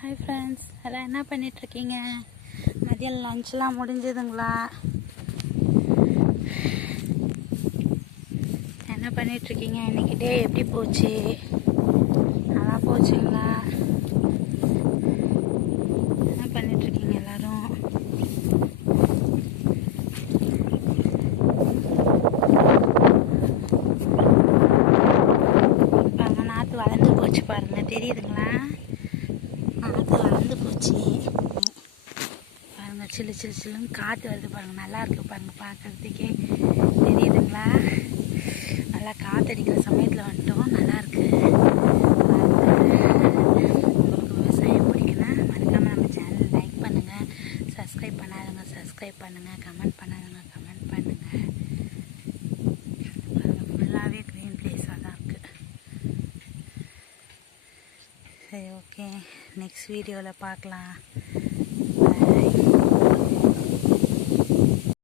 Hi friends, எல்லாம் என்ன பண்ணிகிட்ருக்கீங்க? மதியம் லஞ்செலாம் முடிஞ்சதுங்களா? என்ன பண்ணிகிட்ருக்கீங்க? இன்றைக்கி டே எப்படி போச்சு? நல்லா போச்சுங்களா? என்ன பண்ணிகிட்ருக்கீங்க எல்லோரும்? பாருங்கள், நாற்று வளர்ந்து போச்சு பாருங்கள், தெரியுதுங்களா? நாற்று வளர்ந்து போச்சு பாருங்கள். சில்லு சில்லு சில்லுன்னு காற்று வருது பாருங்கள், நல்லா இருக்குது பாருங்கள், பார்க்குறதுக்கே தெரியுதுங்களா? நல்லா காற்றடிக்கிற சமயத்தில் வந்துட்டோம், நல்லாயிருக்கு. உங்களுக்கு விவசாயம் பிடிக்குன்னா மறக்காமல் நம்ம சேனல் லைக் பண்ணுங்கள், சப்ஸ்கிரைப் பண்ணாதவங்க சப்ஸ்கிரைப் பண்ணுங்கள், கமெண்ட் பண்ணாதவங்க கமெண்ட் பண்ணுங்கள். பாருங்கள், ஃபுல்லாகவே க்ரீன் ப்ளேஸாக தான் இருக்குது. சரி, ஓகே, நெக்ஸ்ட் வீடியோவில் பார்க்கலாம்.